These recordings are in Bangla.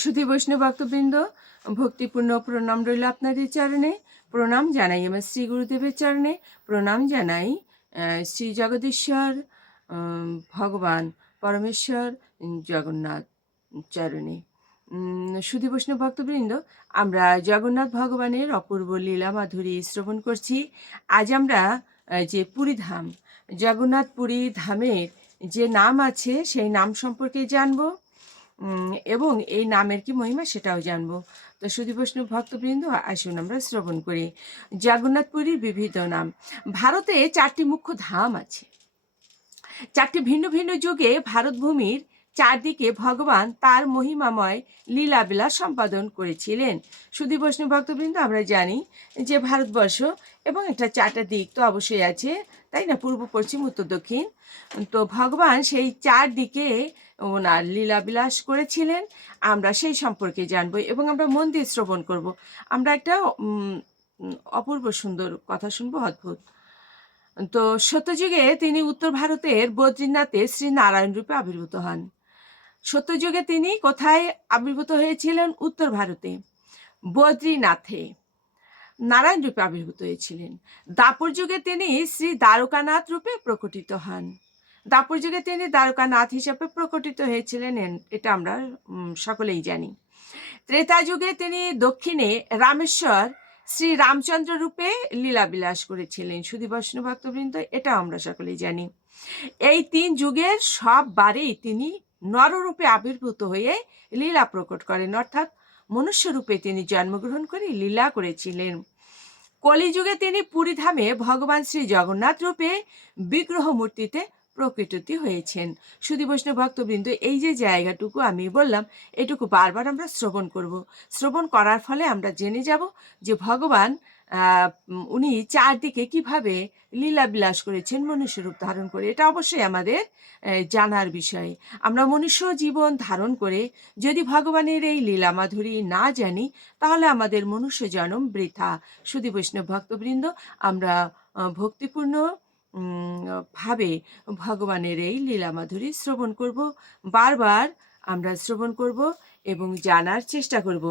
সুধী বৈষ্ণব ভক্তবৃন্দ, ভক্তিপূর্ণ প্রণাম রইল আপনাদের চরণে। প্রণাম জানাই আমার শ্রী গুরুদেবের চরণে। প্রণাম জানাই শ্রী জগদীশ্বর ভগবান পরমেশ্বর জগন্নাথ চরণে। সুধী বৈষ্ণব ভক্তবৃন্দ, আমরা জগন্নাথ ভগবানের অপূর্ব লীলা মাধুরী শ্রবণ করছি। আজ আমরা যে পুরীধাম জগন্নাথ পুরী ধামের যে নাম আছে, সেই নাম সম্পর্কে জানব। এবং এই নামের কি মহিমা সেটাও জানব। তো সুদী বৈষ্ণব ভক্তবৃন্দ, আসুন আমরা শ্রবণ করি। জগন্নাথপুরীর বিবিধ নাম। ভারতে চারটি মুখ্য ধাম আছে। চারটি ভিন্ন ভিন্ন যুগে ভারতভূমির চারদিকে ভগবান তার মহিমাময় লীলাবিলাস সম্পাদন করেছিলেন। সুধী বৈষ্ণব ভক্তবৃন্দ, আমরা জানি যে ভারতবর্ষ এবং এটা চারটা দিক তো অবশ্যই আছে, তাই না? পূর্ব, পশ্চিম, উত্তর, দক্ষিণ। তো ভগবান সেই চার দিকে ওনার লীলাবিলাস করেছিলেন। আমরা সেই সম্পর্কে জানব এবং আমরা মন্দির শ্রবণ করব। আমরা একটা অপূর্ব সুন্দর কথা শুনব, অদ্ভুত। তো সত্যযুগে তিনি উত্তর ভারতের বদ্রীনাথে শ্রী নারায়ণ রূপে আবির্ভূত হন। সত্যযুগে তিনি কোথায় আবির্ভূত হয়েছিলেন? উত্তর ভারতে। বদ্রীনাথে। নারায়ণ রূপে আবির্ভূত হয়েছিলেন। দাপর যুগে তিনি শ্রী দ্বারকানাথ রূপে প্রকটিত হন। দাপর যুগে তিনি দ্বারকানাথ হিসেবে প্রকটিত হয়েছিলেন এটা আমরা সকলেই জানি। ত্রেতা যুগে তিনি দক্ষিণে রামেশ্বর শ্রী রামচন্দ্র রূপে লীলাবিলাস করেছিলেন, সুধী বৈষ্ণব ভক্তবৃন্দ এটা আমরা সকলেই জানি। এই তিন যুগের সব বারেই তিনি নররূপে আবির্ভূত হয়ে লীলা প্রকট করেন। অর্থাৎ মনুষ্যরূপে তিনি জন্মগ্রহণ করে লীলা করেছিলেন। কলিযুগে তিনি পুরীধামে ভগবান শ্রী জগন্নাথ রূপে বিগ্রহ মূর্তিতে প্রকৃতি হয়েছেন। সুধী বৈষ্ণব ভক্তবৃন্দ, এই যে জায়গাটুকু আমি বললাম, এটুকু বারবার আমরা শ্রবণ করব। শ্রবণ করার ফলে আমরা জেনে যাব যে ভগবান উনি চারদিকে কীভাবে লীলা বিলাস করেছেন মনুষ্য রূপ ধারণ করে, এটা অবশ্যই আমাদের জানার বিষয়। আমরা মনুষ্য জীবন ধারণ করে যদি ভগবানের এই লীলা মাধুরী না জানি, তাহলে আমাদের মনুষ্য জন্ম বৃথা। সুধী বৈষ্ণব ভক্তবৃন্দ, আমরা ভক্তিপূর্ণ ভাবে ভগবানের এই লীলা মাধুরী শ্রবণ করব। বারবার আমরা শ্রবণ করব এবং জানার চেষ্টা করব।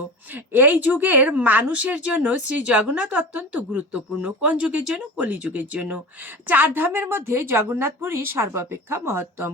এই যুগের মানুষের জন্য শ্রী জগন্নাথ অত্যন্ত গুরুত্বপূর্ণ। কোন যুগের জন্য? কলি যুগের জন্য। চার ধামের মধ্যে জগন্নাথপুরী সর্বাপেক্ষা মহত্তম।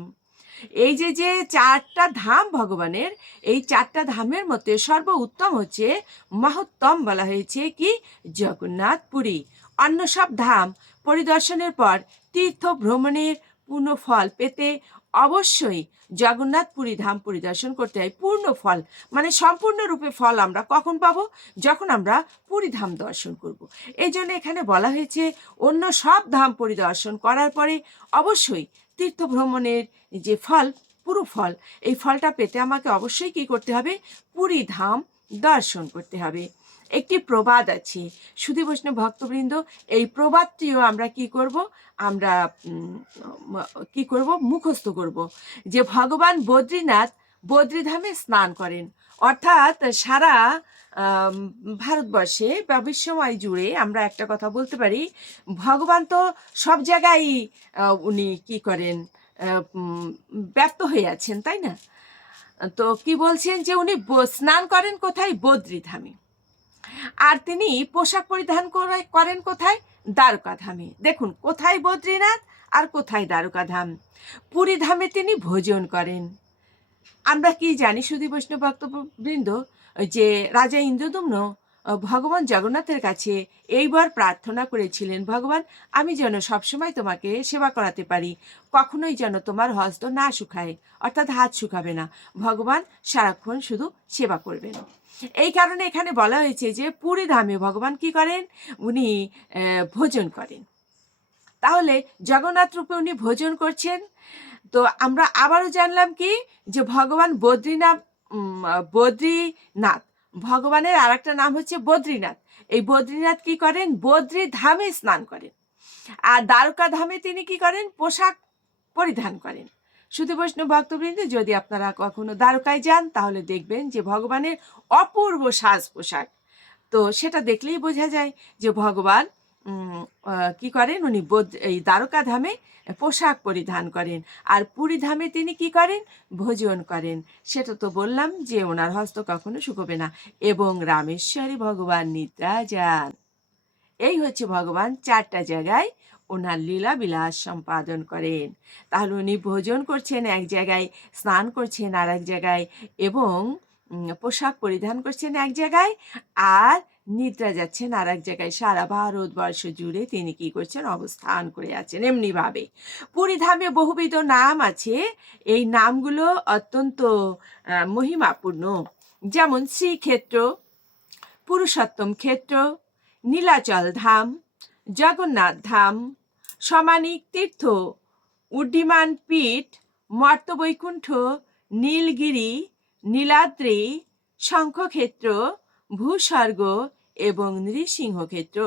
এই যে যে চারটা ধাম ভগবানের, এই চারটা ধামের মধ্যে সর্ব উত্তম হচ্ছে মহত্তম বলা হয়েছে কি? জগন্নাথ পুরী অন্য সব ধাম পরিদর্শনের পর তীর্থ ভ্রমণের পূর্ণ ফল পেতে অবশ্যই জগন্নাথ পুরী ধাম পরিদর্শন করতে হয়। পূর্ণ ফল মানে সম্পূর্ণরূপে ফল আমরা কখন পাবো? যখন আমরা পুরী ধাম দর্শন করব। এই জন্য এখানে বলা হয়েছে, অন্য সব ধাম পরিদর্শন করার পরে অবশ্যই তীর্থ ভ্রমণের যে ফল, পুরো ফল, এই ফলটা পেতে আমাকে অবশ্যই কি করতে হবে? পুরী ধাম দর্শন করতে হবে। একটি প্রবাদ আছে। সুধী বৈষ্ণব ভক্তবৃন্দ, এই প্রবাদটিও আমরা কি করব? আমরা কি করব? মুখস্থ করব। যে ভগবান বদ্রীনাথ বদ্রীধামে স্নান করেন। অর্থাৎ সারা ভারতবর্ষে বা বিশ্বময় জুড়ে আমরা একটা কথা বলতে পারি, ভগবান তো সব জায়গায় উনি কি করেন ব্যপ্ত হয়ে আছেন, তাই না? তো কি বলছেন যে উনি স্নান করেন কোথায়? বদ্রীধামে। আর তিনি পোশাক পরিধান করে- করেন কোথায়? দ্বারকা ধামে দেখুন, কোথায় বদ্রীনাথ আর কোথায় দ্বারকা ধাম পুরী ধামে তিনি ভোজন করেন। আমরা কি জানি, সুধী বৈষ্ণব ভক্তবৃন্দ, যে রাজা ইন্দ্রদম্ন ভগবান জগন্নাথের কাছে এইবার প্রার্থনা করেছিলেন, ভগবান, আমি যেন সবসময় তোমাকে সেবা করাতে পারি। কখনোই যেন তোমার হস্ত না শুকায়, অর্থাৎ হাত শুকাবে না। ভগবান সারাক্ষণ শুধু সেবা করবেন। এই কারণে এখানে বলা হয়েছে যে পুরী ধামে ভগবান কি করেন? উনি ভোজন করেন। তাহলে জগন্নাথ রূপে উনি ভোজন করছেন। তো আমরা আবারও জানলাম কি? যে ভগবান বদ্রীনাথ বদ্রীনাথ, ভগবানের আর একটা নাম হচ্ছে বদ্রীনাথ। এই বদ্রীনাথ কি করেন? বদ্রী ধামে স্নান করেন। আর দ্বারকা ধামে তিনি কি করেন? পোশাক পরিধান করেন। শুধু বৈষ্ণব ভক্তবৃন্দ, যদি আপনারা কখনো দ্বারকায় যান, তাহলে দেখবেন যে ভগবানের অপূর্ব সাজ পোশাক তো সেটা দেখলেই বোঝা যায় যে ভগবান কি করেন? উনি বোধ এই দ্বারকা ধামে পোশাক পরিধান করেন। আর পুরী ধামে তিনি কি করেন? ভোজন করেন। সেটা তো বললাম যে ওনার হস্ত কখনো শুকোবে না। এবং রামেশ্বরী ভগবান নিদ্রা যান। এই হচ্ছে ভগবান চারটা জায়গায় ওনার লীলা বিলাস সম্পাদন করেন। তাহলে উনি ভোজন করছেন এক জায়গায়, স্নান করছেন আর এক জায়গায় এবং পোশাক পরিধান করছেন এক জায়গায় আর নিদ্রা যাচ্ছেন আর এক জায়গায়। সারা ভারতবর্ষ জুড়ে তিনি কি করছেন? অবস্থান করে আছেন এমনিভাবে। পুরীধামে বহুবিধ নাম আছে। এই নামগুলো অত্যন্ত মহিমাপূর্ণ। যেমন শ্রীক্ষেত্র, পুরুষোত্তম ক্ষেত্র নীলাচল ধাম জগন্নাথ ধাম সমানিক তীর্থ উড্ডিমান পীঠ মর্তবৈকুণ্ঠ নীলগিরি নীলাদ্রি শঙ্খক্ষেত্র ভূস্বর্গ এবং নৃসিংহক্ষেত্র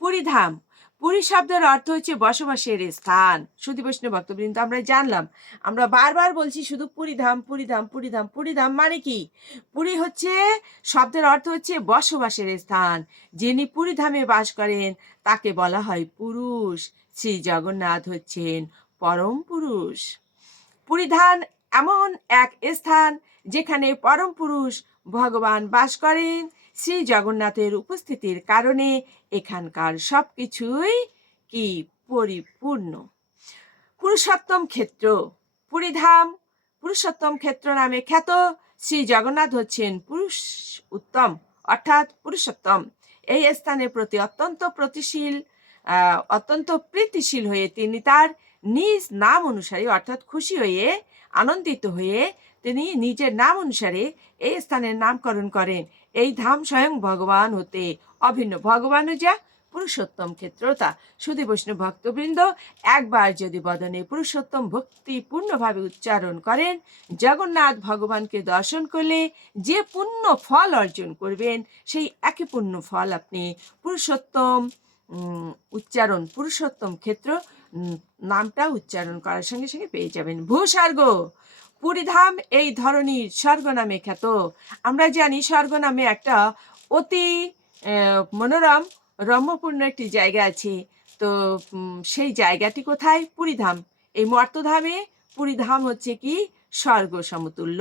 পুরীধাম। পুরী শব্দের অর্থ হচ্ছে বসবাসের স্থান। শুধু বৈষ্ণব ভক্তবৃন্দ, আমরা জানলাম। আমরা বারবার বলছি শুধু পুরীধাম পুরীধাম পুরীধাম পুরীধাম মানে কি? পুরী হচ্ছে, শব্দের অর্থ হচ্ছে বসবাসের স্থান। যিনি পুরী ধামে বাস করেন, তাকে বলা হয় পুরুষ। শ্রী জগন্নাথ হচ্ছেন পরম পুরুষ। পুরীধান এমন এক স্থান, যেখানে পরম পুরুষ ভগবান বাস করেন। শ্রী জগন্নাথের উপস্থিতির কারণে। এখানকার সব কিছুই কি পরিপূর্ণ? পুরুষোত্তম ক্ষেত্র, পুরীধাম, পুরুষোত্তম ক্ষেত্র নামে খ্যাত শ্রী জগন্নাথ হচ্ছেন পুরুষ উত্তম অর্থাৎ পুরুষোত্তম। এই স্থানের প্রতি অত্যন্ত প্রতিশীল অত্যন্ত প্রীতিশীল হয়ে তিনি তার নিজ নাম অনুসারে, অর্থাৎ খুশি হয়ে, আনন্দিত হয়ে তিনি নিজের নাম অনুসারে এই স্থানের নামকরণ করেন। এই ধাম স্বয়ং ভগবান হতে। অভিন্ন ভগবানও যা পুরুষোত্তম ক্ষেত্রতা। শুধু বৈষ্ণব ভক্তবৃন্দ, একবার যদি বদনে পুরুষোত্তম ভক্তি পূর্ণভাবে উচ্চারণ করেন, জগন্নাথ ভগবানকে দর্শন করলে যে পূর্ণ ফল অর্জন করবেন, সেই একই পূর্ণ ফল আপনি পুরুষোত্তম উচ্চারণ, পুরুষোত্তম ক্ষেত্র নামটা উচ্চারণ করার সঙ্গে সঙ্গে পেয়ে যাবেন। ভূস্বর্গ পুরীধাম এই ধরনীর স্বর্গ নামে খ্যাত। আমরা জানি স্বর্গ নামে একটা অতি মনোরম, রম্যপূর্ণ একটি জায়গা আছে। তো সেই জায়গাটি কোথায়? পুরীধাম। এই মর্তধামে পুরীধাম হচ্ছে কি? স্বর্গ সমতুল্য।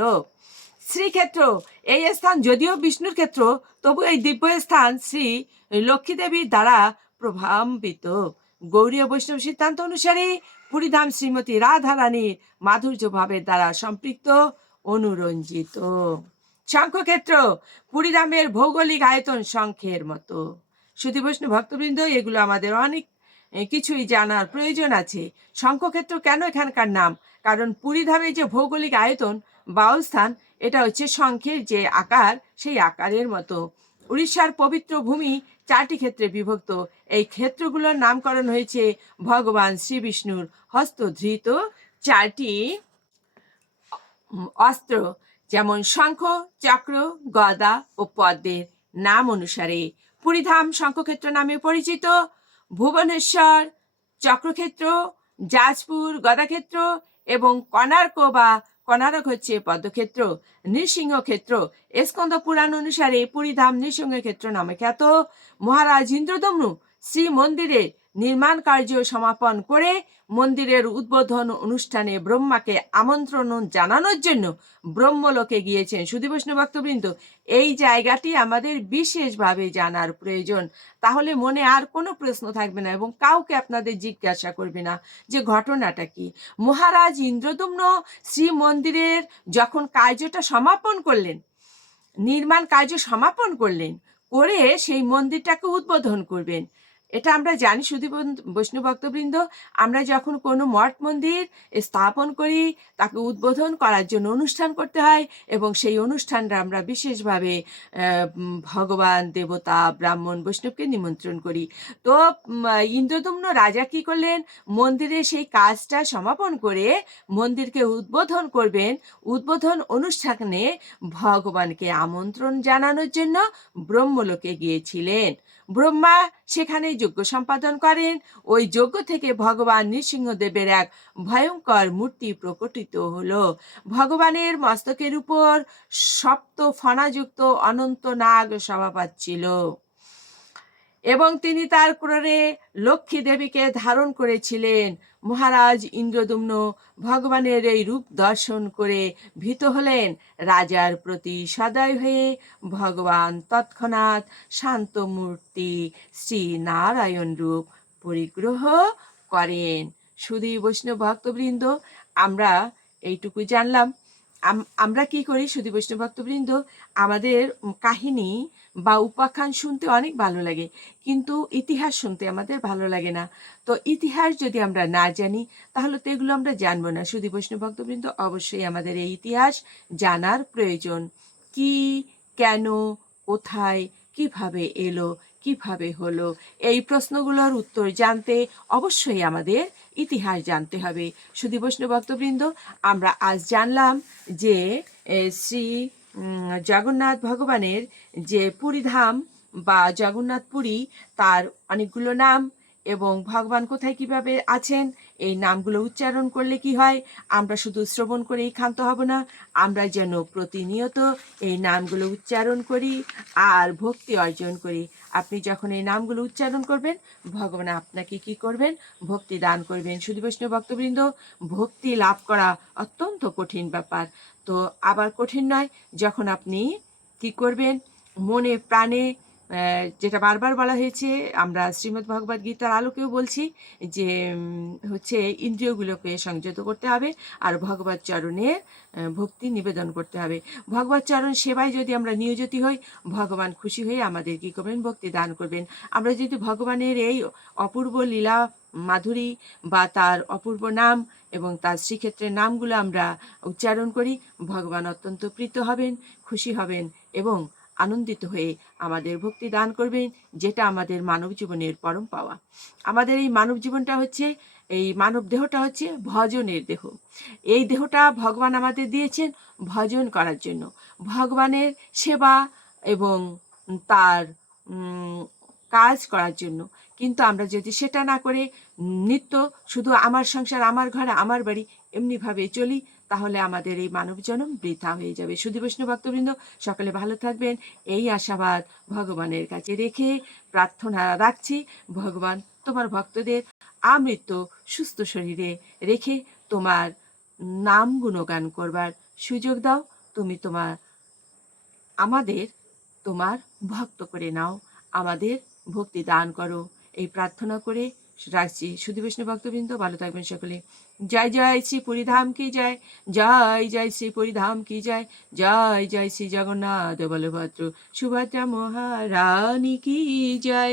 শ্রীক্ষেত্র, এই স্থান যদিও বিষ্ণুর ক্ষেত্র, তবু এই দিব্য স্থান শ্রী লক্ষ্মীদেবীর দ্বারা প্রভাবিত। গৌরীয় বৈষ্ণব সিদ্ধান্ত অনুসারে পুরীধাম শ্রীমতী রাধা রানীর মাধুর্য ভাবের দ্বারা সম্পৃক্ত অনুরঞ্জিত। শঙ্খক্ষেত্র পুরীধামের ভৌগোলিক আয়তন শঙ্খের মতো। শুধু বৈষ্ণব ভক্তবৃন্দ, এগুলো আমাদের অনেক কিছুই জানার প্রয়োজন আছে। শঙ্খক্ষেত্র কেন এখানকার নাম? কারণ পুরীধামের যে ভৌগোলিক আয়তন বা অবস্থান, এটা হচ্ছে শঙ্খের যে আকার, সেই আকারের মতো। উড়িষ্যার পবিত্র ভূমি চারটি ক্ষেত্রে বিভক্ত। এই ক্ষেত্রগুলোর নামকরণ হয়েছে ভগবান শ্রীবিষ্ণুর হস্তধৃত চারটি অস্ত্র, যেমন শঙ্খ, চক্র, গদা ও পদ্মের নাম অনুসারে। পুরীধাম শঙ্খক্ষেত্র নামে পরিচিত, ভুবনেশ্বর চক্রক্ষেত্র, যাজপুর গদাক্ষেত্র এবং কনার্ক বা কনারক হচ্ছে পদ্মক্ষেত্র নৃসিংহ ক্ষেত্র স্কন্দ পুরাণ অনুসারে পুরীধাম নৃসিংহ ক্ষেত্র নামে খ্যাত। মহারাজ ইন্দ্রদম্নু শ্রী মন্দিরে নির্মাণ কার্য সমাপন করে মন্দিরের উদ্বোধন অনুষ্ঠানে ব্রহ্মাকে আমন্ত্রণ জানানোর জন্য ব্রহ্মলোকে গিয়েছেন। সুধী বৈষ্ণব ভক্তবৃন্দ, এই জায়গাটি আমাদের বিশেষভাবে জানার প্রয়োজন। তাহলে মনে আর কোনো প্রশ্ন থাকবে না এবং কাউকে আপনাদের জিজ্ঞাসা করবে না যে ঘটনাটা কি। মহারাজ ইন্দ্রদুম্ন শ্রী মন্দিরের যখন কার্যটা সমাপন করলেন, নির্মাণ কার্য সমাপন করলেন, করে সেই মন্দিরটাকে উদ্বোধন করবেন। এটা আমরা জানি শুধু বৈষ্ণব ভক্তবৃন্দ, আমরা যখন কোনো মঠ মন্দির স্থাপন করি, তাকে উদ্বোধন করার জন্য অনুষ্ঠান করতে হয় এবং সেই অনুষ্ঠানটা আমরা বিশেষভাবে ভগবান, দেবতা, ব্রাহ্মণ, বৈষ্ণবকে নিমন্ত্রণ করি। তো ইন্দ্রদম্ন রাজা কি করলেন? মন্দিরে সেই কাজটা সমাপন করে মন্দিরকে উদ্বোধন করবেন। উদ্বোধন অনুষ্ঠানে ভগবানকে আমন্ত্রণ জানানোর জন্য ব্রহ্মলোকে গিয়েছিলেন। ব্রহ্মা সেখানে যজ্ঞ সম্পাদন করেন। ওই যজ্ঞ থেকে ভগবান নৃসিংহদেবের এক ভয়ঙ্কর মূর্তি প্রকটিত হল। ভগবানের মস্তকের উপর সপ্ত ফণাযুক্ত অনন্ত নাগ সভা পাচ্ছিল। এবং তিনি তার ক্রোড়ে লক্ষ্মী দেবীকে ধারণ করেছিলেন। মহারাজ ইন্দ্রদুম্ন ভগবানের এই রূপ দর্শন করে ভীত হলেন। রাজার প্রতি সদয় হয়ে ভগবান তৎক্ষণাৎ শান্তমূর্তি শ্রী নারায়ণ রূপ পরিগ্রহ করেন। শুধু বৈষ্ণব ভক্তবৃন্দ, আমরা এইটুকু জানলাম। আমরা কি করি শুধু বৈষ্ণব ভক্তবৃন্দ, আমাদের কাহিনী বা উপাখ্যান শুনতে অনেক ভালো লাগে, কিন্তু ইতিহাস শুনতে আমাদের ভালো লাগে না। তো ইতিহাস যদি আমরা না জানি, তাহলে তো এগুলো আমরা জানব না। শুধু বৈষ্ণব ভক্তবৃন্দ অবশ্যই আমাদের এই ইতিহাস জানার প্রয়োজন। কি, কেন, কোথায়, কীভাবে এলো কীভাবে হলো? এই প্রশ্নগুলোর উত্তর জানতে অবশ্যই আমাদের ইতিহাস জানতে হবে। শুধু বৈষ্ণব ভক্তবৃন্দ, আমরা আজ জানলাম যে শ্রী জগন্নাথ ভগবানের যে পুরীধাম বা জগন্নাথ পুরী তার অনেকগুলো নাম এবং ভগবান কোথায় কীভাবে আছেন, এই নামগুলো উচ্চারণ করলে কি হয়? আমরা শুধু শ্রবণ করেই ক্ষান্ত হব না, আমরা যেন প্রতিনিয়ত এই নামগুলো উচ্চারণ করি আর ভক্তি অর্জন করি। আপনি যখন এই নামগুলো উচ্চারণ করবেন, ভগবান আপনাকে কি করবেন? ভক্তি দান করবেন। শুধু বৈষ্ণব ভক্তবৃন্দ, ভক্তি লাভ করা অত্যন্ত কঠিন ব্যাপার। তো আবার কঠিন নয়, যখন আপনি কি করবেন? মনে, প্রাণে যেটা বারবার বলা হয়েছে, আমরা শ্রীমদ্ ভগবদ গীতার আলোকেও বলছি যে হচ্ছে ইন্দ্রিয়গুলোকে সংযত করতে হবে আর ভগবত চরণে ভক্তি নিবেদন করতে হবে। ভগবত চরণ সেবায় যদি আমরা নিয়োজিত হই, ভগবান খুশি হয়ে আমাদের কী করবেন? ভক্তি দান করবেন। আমরা যদি ভগবানের এই অপূর্ব লীলা মাধুরী বা তার অপূর্ব নাম এবং তার শ্রীক্ষেত্রের নামগুলো আমরা উচ্চারণ করি, ভগবান অত্যন্ত প্রীত হবেন, খুশি হবেন এবং আনন্দিত হয়ে আমাদের ভক্তি দান করবেন, যেটা আমাদের মানব জীবনের পরম পাওয়া। আমাদের এই মানব জীবনটা হচ্ছে, এই মানব দেহটা হচ্ছে ভজনের দেহ। এই দেহটা ভগবান আমাদের দিয়েছেন ভজন করার জন্য। ভগবানের সেবা এবং তার কাজ করার জন্য। কিন্তু আমরা যদি সেটা না করে নিত্য শুধু আমার সংসার, আমার ঘর, আমার বাড়ি এমনিভাবে চলি তাহলে আমাদের এই মানব জন্ম বৃথা হয়ে যাবে। শুধু বৈষ্ণব ভক্তবৃন্দ, সকলে ভালো থাকবেন। এই আশাবাদ ভগবানের কাছে রেখে প্রার্থনা রাখছি। ভগবান তোমার ভক্তদের আমৃত্য সুস্থ শরীরে রেখে তোমার নাম গুণগান করবার সুযোগ দাও। তুমি তোমার, আমাদের তোমার ভক্ত করে নাও। আমাদের ভক্তি দান করো। এই প্রার্থনা করে রাখছি। শুধু বৈষ্ণব ভক্তবৃন্দ, ভালো থাকবেন সকলে। জয় জয় শ্রী পরিধাম কি যায় জয় জয় শ্রী পরিধাম কি যায় জয় জয় শ্রী জগন্নাথ বলভদ্র সুভদ্রা মহারানী কি জয়?